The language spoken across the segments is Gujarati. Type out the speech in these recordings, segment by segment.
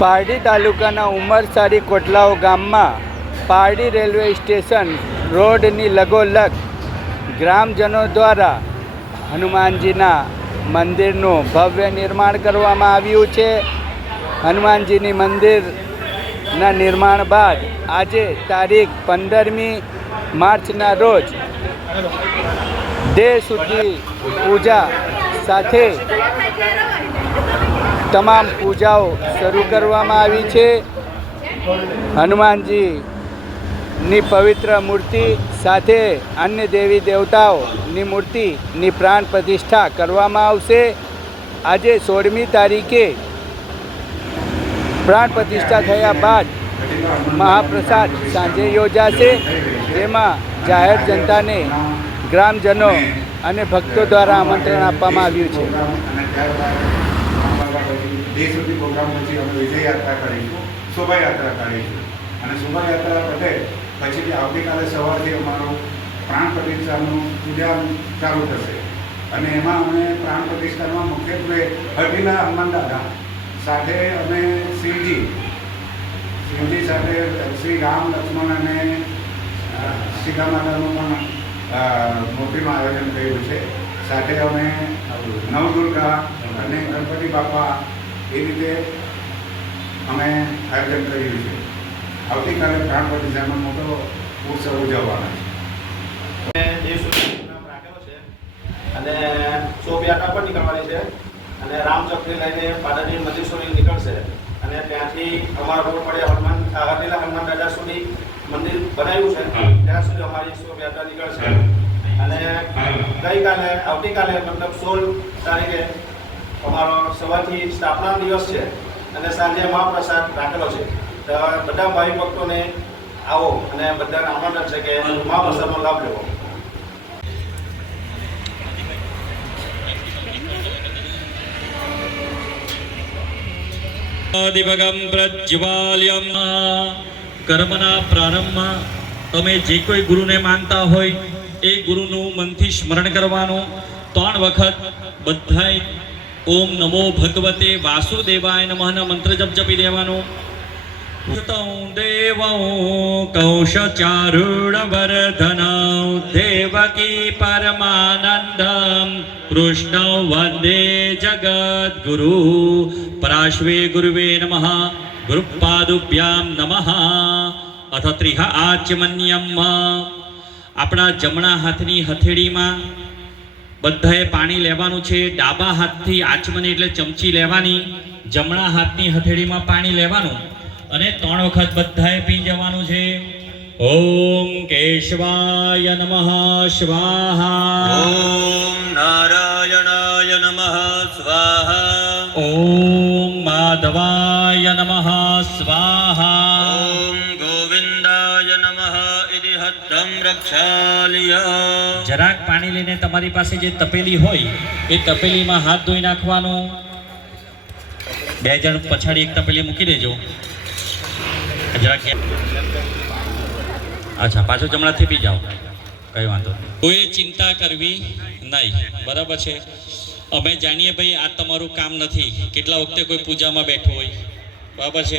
પારડી તાલુકાના ઉમરસાડી કોટલાઓ ગામમાં પારડી રેલવે સ્ટેશન રોડની લગોલગ ગ્રામજનો દ્વારા હનુમાનજીના મંદિરનું ભવ્ય નિર્માણ કરવામાં આવ્યું છે। હનુમાનજીની મંદિરના નિર્માણ બાદ આજે તારીખ 15મી માર્ચના રોજ દેહ શુદ્ધિ પૂજા સાથે તમામ પૂજાઓ શરૂ કરવામાં આવી છે। હનુમાનજીની પવિત્ર મૂર્તિ સાથે અન્ય દેવી દેવતાઓની મૂર્તિની પ્રાણ પ્રતિષ્ઠા કરવામાં આવશે। આજે 16મી તારીખે પ્રાણ પ્રતિષ્ઠા થયા બાદ મહાપ્રસાદ સાંજે યોજાશે, જેમાં જાહેર જનતાને ગ્રામજનો અને ભક્તો દ્વારા આમંત્રણ આપવામાં આવ્યું છે। દેશ સુધી પ્રોગ્રામ પછી અમે વિજય યાત્રા કરીશું, શોભાયાત્રા કરીશું અને શોભાયાત્રા પતે પછી આવતીકાલે સવારથી અમારું પ્રાણ પ્રતિષ્ઠાનું પૂજા ચાલુ થશે અને એમાં અમે પ્રાણ પ્રતિષ્ઠામાં મુખ્યત્વે હઠીલા હનુમાન દાદા સાથે અમે શિવજી સાથે શ્રી રામ લક્ષ્મણ અને સીતા માતાનું પણ મૂર્તિનું આયોજન કર્યું છે। સાથે અમે નવદુર્ગા અને ગણપતિ બાપા એ રીતે અમે આયોજન કર્યું છે। આવતીકાલે પ્રાણ પ્રતિષ્ઠાનો મોટો ઉત્સવ ઉજવવાનો છે અને શોભાયાત્રા પણ નીકળવાની છે અને રામચક્રી લઈને પાદાની મંદિર સુધી નીકળશે અને ત્યાંથી અમારા રોડ પડે હઠીલા હનુમાન દાદા સુધી મંદિર બનાવ્યું છે ત્યાં સુધી અમારી શોભાયાત્રા નીકળશે અને ગઈકાલે આવતીકાલે મતલબ 16 તારીખે અમારો સવારથી સ્થાપના દિવસ છે અને સાંજે મહાપ્રસાદ રાખેલો છે। તો બધા ભાઈ ભક્તોને આવો અને બધાને આમંત્રણ છે કે મહાપ્રસાદનો લાભ લેવો। દિવગમ પ્રજ્વાલ્યમ કર્મના પ્રારંભમાં તમે જે કોઈ ગુરુને માનતા હોય એ ગુરુનું મનથી સ્મરણ કરવાનું। 3 વખત બધાય ઓમ નમો ભગવતે વાસુદેવાય નમઃ મંત્ર જપી દેવાનો। દેવં કૌશચારુણ વર્ધનં દેવકી પરમાનંદં કૃષ્ણ વંદે જગદ્ગુરુ પરાશ્વે ગુરુવે નમઃ ગુરુપાદુભ્યામ નમઃ। અથ ત્રિહ આચમન્યમ આપણા જમણા હાથની હથેળીમાં બધાએ પાણી લેવાનું છે। ડાબા હાથથી આચમની એટલે ચમચી લેવાની, જમણા હાથની હથેળીમાં પાણી લેવાનું અને 3 વખત બધાએ પી જવાનું છે। ઓમ કેશવાય નમઃ સ્વાહા, ઓમ નારાયણાય નમઃ સ્વાહા, ઓમ માધવાય નમઃ સ્વાહા, ઓમ ગોવિંદાય નમઃ ઇતિ હદ્દમ રક્ષાલિય। જરાક પાણી લઈને તમારી પાસે જે તપેલી હોય એ તપેલીમાં હાથ ધોઈ નાખવાનો। 2 જણ પછાડી એક તપેલી મૂકી દેજો। અચ્છા, પાછું જમણાથી પી જાઓ, કઈ વાંધો નહીં, કોઈ ચિંતા કરવી નહીં, બરાબર છે। અમે જાણીએ ભાઈ આ તમારું કામ નથી, કેટલા વખતે કોઈ પૂજામાં બેઠું હોય, બરાબર છે।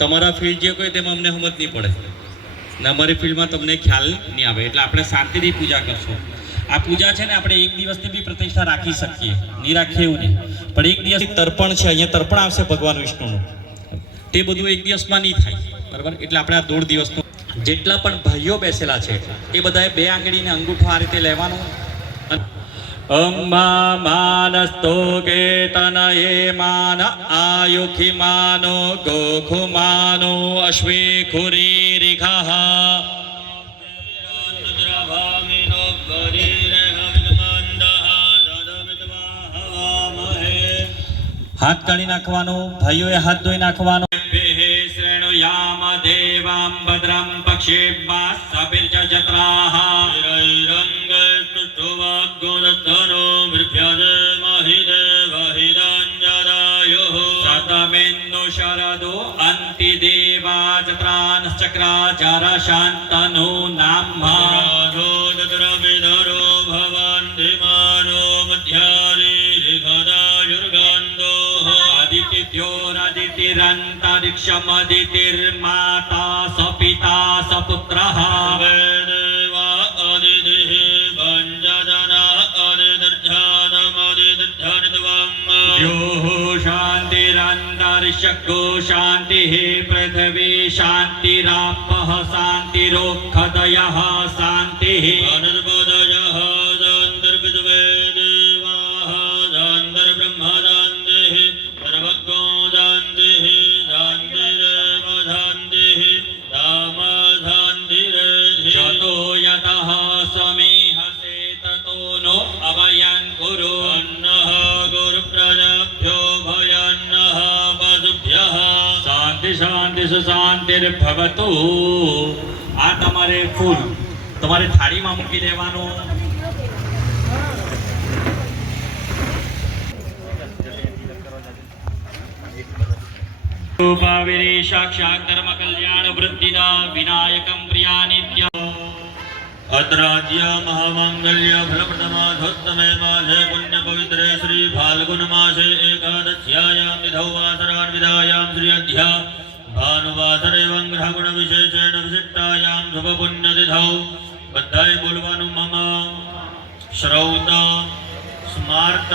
તમારા ફિલ્ડ જે કોઈ તેમાં અમને સમજ નહીં પડે ને અમારી ફિલ્ડમાં તમને ખ્યાલ નહીં આવે, એટલે આપણે શાંતિથી પૂજા કરશું। આ પૂજા છે ને આપણે એક દિવસની બી પ્રતિષ્ઠા રાખી શકીએ, નહીં રાખીએ એવું નહીં, પણ એક દિવસ તર્પણ છે, અહીંયા તર્પણ આવશે ભગવાન વિષ્ણુનું, તે બધું એક દિવસમાં નહીં થાય, બરાબર। એટલે આપણે આ 1.5 દિવસનું જેટલા પણ ભાઈઓ બેસેલા છે એ બધાએ 2 આંગળીને અંગૂઠો આ રીતે લેવાનું। અંબા માનસ્તો કેતનયે માન આયુખી માનો ગોખુ માનો અશ્વે ખુરીરિખઃ હાથ કાઢી નાખવાનો, ભાઈઓએ હાથ ધોઈ નાખવાનો। શ્રેણુયામ દેવામ ભદ્રમ પક્ષેભ્યઃ સબિર્જત્રાઃ રંગસ્તુષ્ટુવાગ્ગોદધનો મૃભ્યદમહિદેવહિરંજરાયુઃ સતમેન્નો શરદો અંતિ દેવાચત્રાંશ્ચક્રાચાર શાંતનો નામઃ રોદદ્રવિધરો ભવન્તિ માનો મધ્યારી રિઘદાયુર્ગંધો આદિત્ય अदितिरन्तरिक्षमदितिर्माता सपिता सपुत्रः देवा अदितिः पञ्चजना अदिदर्शनमदिदर्शनित्वम् द्योः शान्तिरन्तरिक्षको शान्तिः पृथिवी शान्तिरापः शान्तिरोक्षदयः शान्तिः अनर्पदयः शान्तिर्विद्वे देवाः शान्तिर्ब्रह्म शान्तिः सर्वज्ञो शान्तिः शान्तिरेव शान्तिः राम शान्तिरेधि यतो यतः समीहसे ततो नो अभयं कुरु अन्नः गुरुप्रजाभ्यो भयान्नः पशुभ्यः શાંતિ શાંતિ સુશાંતિર્ભવતુ. આ તમારે ફૂલ તમારે થાળીમાં મૂકી દેવાનું. રૂપાવિરી સાક્ષાત ધર્મ કલ્યાણ વૃદ્ધિદા વિનાયકમ પ્રિયા નિત્ય. अत्राद्य महामांगल्य फलप्रदमा धोत्तमे मासे पुण्य पवित्रे श्री फाल्गुन मासे एकादश्यायां तिथौ वासरान्वितायां श्री अध्या भानुवासरे ग्रहगुण विशेषेण विशिष्टायां शुभ पुण्यतिथौ बद्धाय बोलवानु मम श्रौत स्मार्त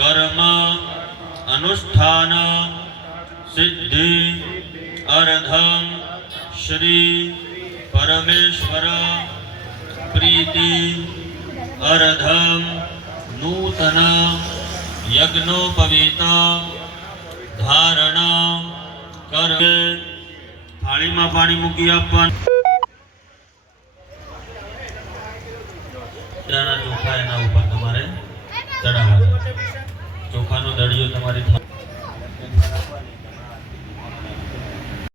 कर्म अनुष्ठान सिद्धि अर्धम श्री परमेश्वर प्रीति अर्धम नूतन यज्ञोपवीत धारण कर थाळीમાં પાણી મૂકી આપવાનું.